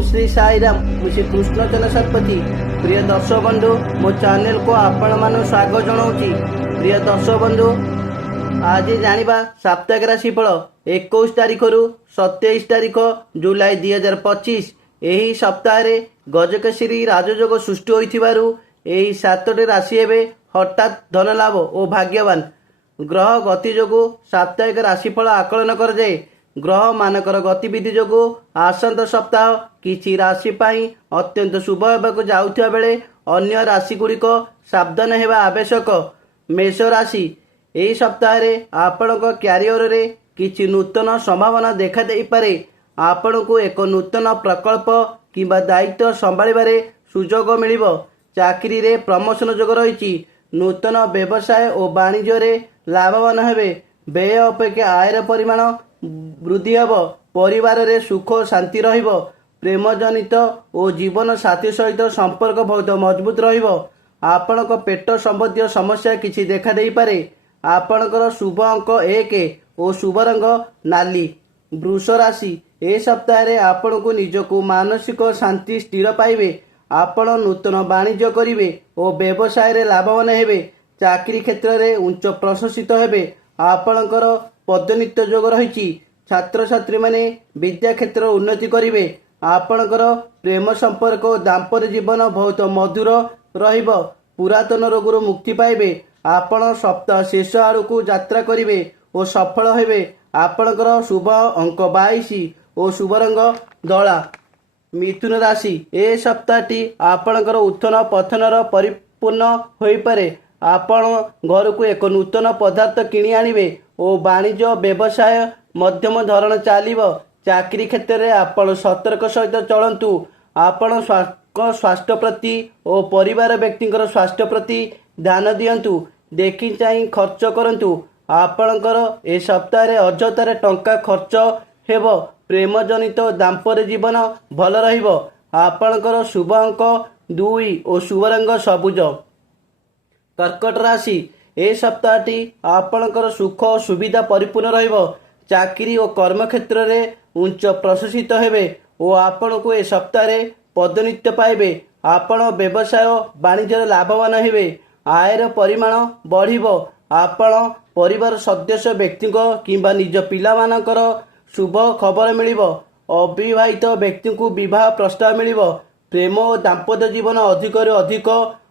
ओम श्री साईराम मु श्री कृष्णचंद्र शतपथी। प्रिय दर्शक बंधु मो चैनल को आपण मान स्वागत जनाऊँगी। प्रिय दर्शक बंधु आज जानिबा साप्ताहिक राशिफल 21 तारीख रु 27 तारीख जुलाई 2025। एही सप्ताह रे गजकेसरी राजयोग सृष्टि होइथिबारु एही 7टी राशि हेबे हठात धन लाभ और भाग्यवान। ग्रह गति जोगु साप्ताहिक राशिफल आकलन कर जाए। ग्रह मानकर गतिविधि जोगु आसंत सप्ताह किछि राशि पाई अत्यंत शुभ हेबाकु जाउथिबा बेले अन्य राशि गुड़िक सावधान हेबा आवश्यक। मेष राशि एही सप्ताह रे आपणक क्यारियर रे किछि नूतन संभावना देखा देई पारे। आपणकु एक नूतन प्रकल्प किंबा दायित्व संभाळिबारे सुजोग मिलिबो। चाकरी रे प्रमोशन जोग रहिछि। नूतन व्यवसाय और वाणिज्य रे लाभवान हेबे। व्यय अपेक्षा आयर परिमाण वृद्धि हेब। परिवार रे सुख और शांति रहिबो। प्रेम जनित और जीवन साथी सहित संपर्क बहुत मजबूत रहिबो। आपणक पेट संबंधी समस्या किछि देखा देई पारे। आपणकर शुभ अंक 1 और शुभ रंग नाली। वृष राशि ए सप्ताह रे आपणकु निजकु मानसिक शांति स्थिर पाइबे। आपण नूतन वाणिज्य करिवे और व्यवसाय रे लाभवान हेबे। चाकरी क्षेत्र रे उच्च प्रशंसित हेबे। आपणकर पदोन्नति जोग रहिछि। छात्र छात्री माने विद्या क्षेत्र उन्नति करिवे। आपणकर प्रेम संपर्क और दाम्पत्य जीवन बहुत मधुर रहिबो। पुरातन रोगरु मुक्ति पाइबे। आपण सप्ताह शेष आड़कू यात्रा करिवे और सफल हेबे। आपणकर शुभ अंक 22 और शुभ रंग धला। मिथुन राशि ए सप्ताहटी आपणकर उत्थन पथनर परिपूर्ण होई पारे। आपण घर को एक नूतन पदार्थ किणी आनिबे और वाणिज्य व्यवसाय मध्यम धरण चलिबो। चाकरी क्षेत्र रे आपण सतर्क सहित चलंतु। आपण स्वास्थ्य प्रति और परिवार व्यक्तिଙ୍କର स्वास्थ्य प्रति ध्यान दियंतु। देखि चाहिँ खर्च करंतु। आपणकर ए सप्ताह रे अजतारे टंका खर्च हेबो। प्रेम जनित दाम्पत्य जीवन भल रहिबो। आपणकर शुभ अंक 2 और शुभ रंग सबुज। कर्कट राशि ए सप्ताहटी आपणकर सुख और सुविधा परिपूर्ण रहिबो। चाकरी और कर्म क्षेत्र रे उच्च प्रशंसित हेबे और आपणकु ए सप्ताह रे पदोन्नति पाइबे। आपण व्यवसाय वाणिज्य लाभवान हेबे। आयर परिमाण बढ़िबो। आपण परिवार सदस्य व्यक्ति किंबा निज पिला मानकर शुभ खबर मिलिबो। अविवाहित व्यक्ति को विवाह प्रस्ताव मिलिबो। प्रेम और दाम्पत्य जीवन अधिक अधिक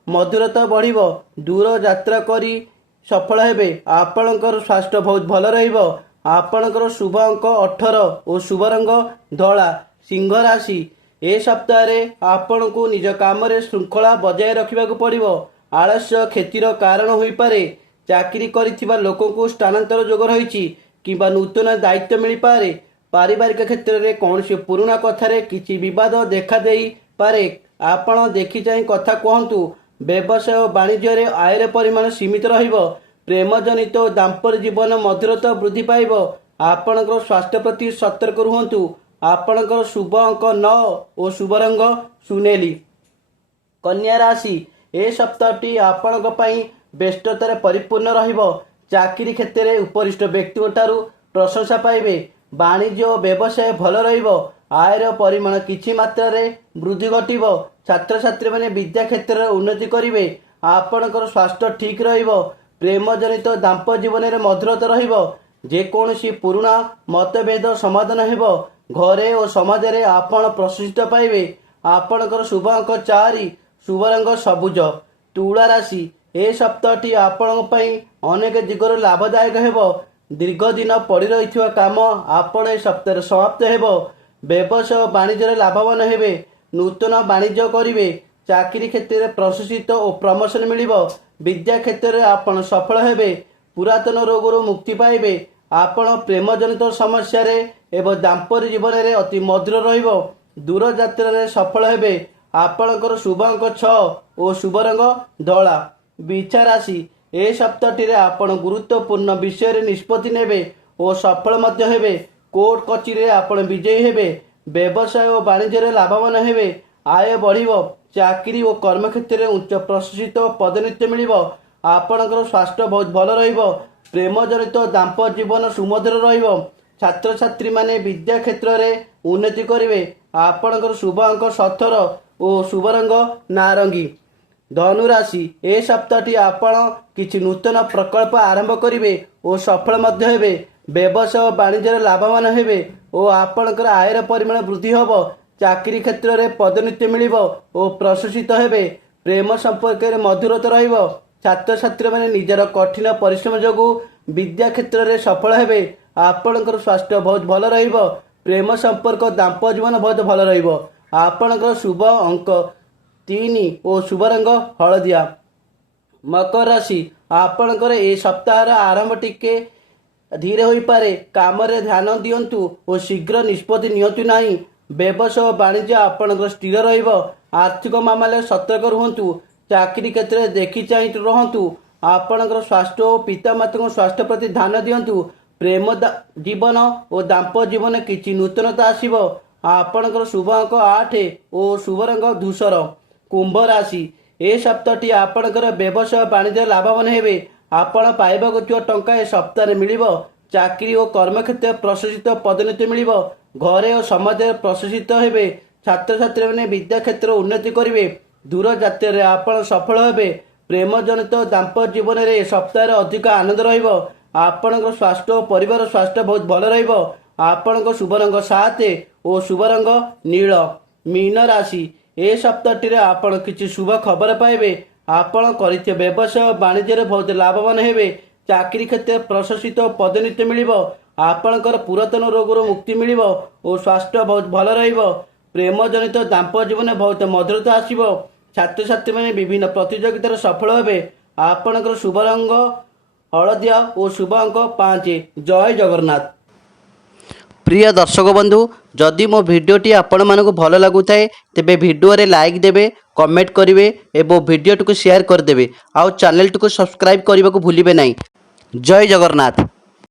मधुरता बढ़िबो। दूर यात्रा करी सफल हेबे। आपणकर स्वास्थ्य बहुत भल रहिबो। आपणकर शुभ अंक 18 और शुभ रंग धला। सिंह राशि ए सप्ताह रे आपणकु निज काम रे श्रृंखला बजाय रखिबाकु पड़िबो। आलस्य क्षतिर कारण होई पारे। चाकरी करिथिबा लोकको स्थानांतर जोग रहिछि किंबा नूतन दायित्व मिली पारे। पारिवारिक क्षेत्र रे कौनसी पुराना कथारे किछि विवाद देखा देई पारे। आपण देखि चाहिँ कथा कहंतु। व्यवसाय और वाणिज्य रे आयर परिमाण सीमित रहिबो। प्रेम जनित दाम्पत्य जीवन मधुरता वृद्धि पाइबो। आपणकर स्वास्थ्य प्रति सतर्क रुहंतु। आपणकर शुभ अंक 9 और शुभ रंग सुनेली। कन्या राशि ए सप्ताहटी आपणक पई व्यस्ततार परिपूर्ण रहिबो। चाकरी क्षेत्र रे उपरिष्ठ व्यक्ति ठारू प्रशंसा पाइबे। वाणिज्य और व्यवसाय भल रहिबो। आयर परिमाण किछि मात्रा रे वृद्धि घटिबो। छात्र छात्री माने विद्या क्षेत्र रे उन्नति करिवे। आपणकर स्वास्थ्य ठीक रहिबो। प्रेम जनित दाम्पत्य जीवन रे मधुरता रहिबो। जे कोनसी पुराना मतभेद समाधान हेबो। घरे और समाज रे आपण प्रशंसित पाइबे। आपणकर शुभ अंक 4 शुभ रंग सबुज। तुला राशि ए सप्ताहटी आपण पई अनेक दिगरो लाभदायक हेबो। दीर्घ दिन पड़ी रहिथिबा काम आपण ए सप्ताह समाप्त हेबो। व्यवसाय वाणिज्य रे लाभवान हेबे। नूतन वाणिज्य करिवे। चाकरी क्षेत्र में प्रशंसित और प्रमोशन मिलिबो। विद्या क्षेत्र में आपण सफल हेबे। पुरातन रोगरु मुक्ति पाइबे। आपण प्रेम जनित समस्या रे एवं दाम्पत्य जीवन रे अति मधुर रहिबो। दूर यात्रा रे सफल हेबे। आपणकर शुभ अंक 6 और शुभ रंग धला। बिछा राशि ए सप्ताहटी रे आपण गुरुत्वपूर्ण विषय रे निष्पत्ति नेबे और सफल मध्य हेबे। कोर्ट कचेरी रे आपण विजयी हेबे। व्यवसाय और वाणिज्य रे लाभवान हेबे। आय बढ़िबो। चाकरी और कर्म क्षेत्र में उच्च प्रशंसित पदोन्नति मिलिबो। आपणकर स्वास्थ्य बहुत भल रहिबो। प्रेम जनित दाम्पत्य जीवन सुमधुर रहिबो। छात्र छात्री माने विद्या क्षेत्र में उन्नति करिवे। ଆପଣଙ୍କର ଶୁଭ ଅଙ୍କ 17 ଓ ଶୁଭ ରଙ୍ଗ ନାରଙ୍ଗୀ। ଧନୁ ରାଶି, ଏ ସପ୍ତାହଟି ଆପଣ କିଛି ନୂତନ ପ୍ରକଳ୍ପ ଆରମ୍ଭ କରିବେ ଓ ସଫଳ ମଧ୍ୟ ହେବେ। ବ୍ୟବସାୟ ଓ ବାଣିଜ୍ୟରେ ଲାଭବାନ ହେବେ ଓ ଆପଣଙ୍କର ଆୟର ପରିମାଣ ବୃଦ୍ଧି ହେବ। ଚାକିରି କ୍ଷେତ୍ରରେ ପଦୋନ୍ନତି ମିଳିବ ଓ ପ୍ରଶଂସିତ ହେବେ। ପ୍ରେମ ସମ୍ପର୍କରେ ମଧୁରତା ରହିବ। ଛାତ୍ରଛାତ୍ରୀମାନେ ନିଜର କଠିନ ପରିଶ୍ରମ ଯୋଗୁଁ ବିଦ୍ୟା କ୍ଷେତ୍ରରେ ସଫଳ ହେବେ। ଆପଣଙ୍କର ସ୍ୱାସ୍ଥ୍ୟ ବହୁତ ଭଲ ରହିବ। ପ୍ରେମ ସମ୍ପର୍କ ଦାମ୍ପତ୍ୟ ଜୀବନ ବହୁତ ଭଲ ରହିବ। ଆପଣଙ୍କର ଶୁଭ ଅଙ୍କ 3 ଓ ଶୁଭ ରଙ୍ଗ ହଳଦିଆ। ମକର ରାଶି, ଆପଣଙ୍କର ଏ ସପ୍ତାହର ଆରମ୍ଭ ଟିକେ ଧୀରେ ହୋଇପାରେ। କାମରେ ଧ୍ୟାନ ଦିଅନ୍ତୁ ଓ ଶୀଘ୍ର ନିଷ୍ପତ୍ତି ନିଅନ୍ତୁ ନାହିଁ। ବ୍ୟବସାୟ ଓ ବାଣିଜ୍ୟ ଆପଣଙ୍କର ସ୍ଥିର ରହିବ। ଆର୍ଥିକ ମାମଲାରେ ସତର୍କ ରୁହନ୍ତୁ। ଚାକିରି କ୍ଷେତ୍ରରେ ଦେଖି ଚାହିଁ ରହନ୍ତୁ। ଆପଣଙ୍କର ସ୍ୱାସ୍ଥ୍ୟ ଓ ପିତାମାତାଙ୍କ ସ୍ୱାସ୍ଥ୍ୟ ପ୍ରତି ଧ୍ୟାନ ଦିଅନ୍ତୁ। ପ୍ରେମ ଜୀବନ ଓ ଦାମ୍ପତ୍ୟ ଜୀବନରେ କିଛି ନୂତନତା ଆସିବ। ଆପଣଙ୍କର ଶୁଭ ଅଙ୍କ 8 ଓ ଶୁଭ ରଙ୍ଗ ଧୂସର। କୁମ୍ଭ ରାଶି, ଏ ସପ୍ତାହଟି ଆପଣଙ୍କର ବ୍ୟବସାୟ ବାଣିଜ୍ୟ ଲାଭବାନ ହେବେ। ଆପଣ ପାଇବାକୁ ଥିବା ଟଙ୍କା ଏ ସପ୍ତାହରେ ମିଳିବ। ଚାକିରି ଓ କର୍ମକ୍ଷେତ୍ରରେ ପ୍ରଶଂସିତ ପଦୋନ୍ନତି ମିଳିବ। ଘରେ ଓ ସମାଜରେ ପ୍ରଶଂସିତ ହେବେ। ଛାତ୍ରଛାତ୍ରୀମାନେ ବିଦ୍ୟା କ୍ଷେତ୍ରରେ ଉନ୍ନତି କରିବେ। ଦୂର ଯାତ୍ରାରେ ଆପଣ ସଫଳ ହେବେ। ପ୍ରେମ ଜନିତ ଦାମ୍ପତ୍ୟ ଜୀବନରେ ଏ ସପ୍ତାହରେ ଅଧିକ ଆନନ୍ଦ ରହିବ। ଆପଣଙ୍କର ସ୍ୱାସ୍ଥ୍ୟ ଓ ପରିବାର ସ୍ୱାସ୍ଥ୍ୟ ବହୁତ ଭଲ ରହିବ। ଆପଣଙ୍କ ଶୁଭ ରଙ୍ଗ 7 ଓ ଶୁଭ ରଙ୍ଗ ନୀଳ। ମୀନ ରାଶି, ଏ ସପ୍ତାହଟିରେ ଆପଣ କିଛି ଶୁଭ ଖବର ପାଇବେ। ଆପଣ କରିଥିବା ବ୍ୟବସାୟ ବାଣିଜ୍ୟରେ ବହୁତ ଲାଭବାନ ହେବେ। ଚାକିରି କ୍ଷେତ୍ରରେ ପ୍ରଶଂସିତ ପଦୋନ୍ନତି ମିଳିବ। ଆପଣଙ୍କର ପୁରାତନ ରୋଗରୁ ମୁକ୍ତି ମିଳିବ ଓ ସ୍ୱାସ୍ଥ୍ୟ ବହୁତ ଭଲ ରହିବ। ପ୍ରେମ ଜନିତ ଦାମ୍ପତ୍ୟ ଜୀବନରେ ବହୁତ ମଧୁରତା ଆସିବ। ଛାତ୍ରଛାତ୍ରୀମାନେ ବିଭିନ୍ନ ପ୍ରତିଯୋଗିତାରେ ସଫଳ ହେବେ। ଆପଣଙ୍କର ଶୁଭ ରଙ୍ଗ ହଳଦିଆ ଓ ଶୁଭ ଅଙ୍କ 5। ଜୟ ଜଗନ୍ନାଥ। ପ୍ରିୟ ଦର୍ଶକ ବନ୍ଧୁ, ଯଦି ମୋ ଭିଡ଼ିଓଟି ଆପଣମାନଙ୍କୁ ଭଲ ଲାଗୁଥାଏ ତେବେ ଭିଡ଼ିଓରେ ଲାଇକ୍ ଦେବେ, କମେଣ୍ଟ କରିବେ ଏବଂ ଭିଡ଼ିଓଟିକୁ ସେୟାର କରିଦେବେ। ଆଉ ଚ୍ୟାନେଲଟିକୁ ସବସ୍କ୍ରାଇବ୍ କରିବାକୁ ଭୁଲିବେ ନାହିଁ। ଜୟ ଜଗନ୍ନାଥ।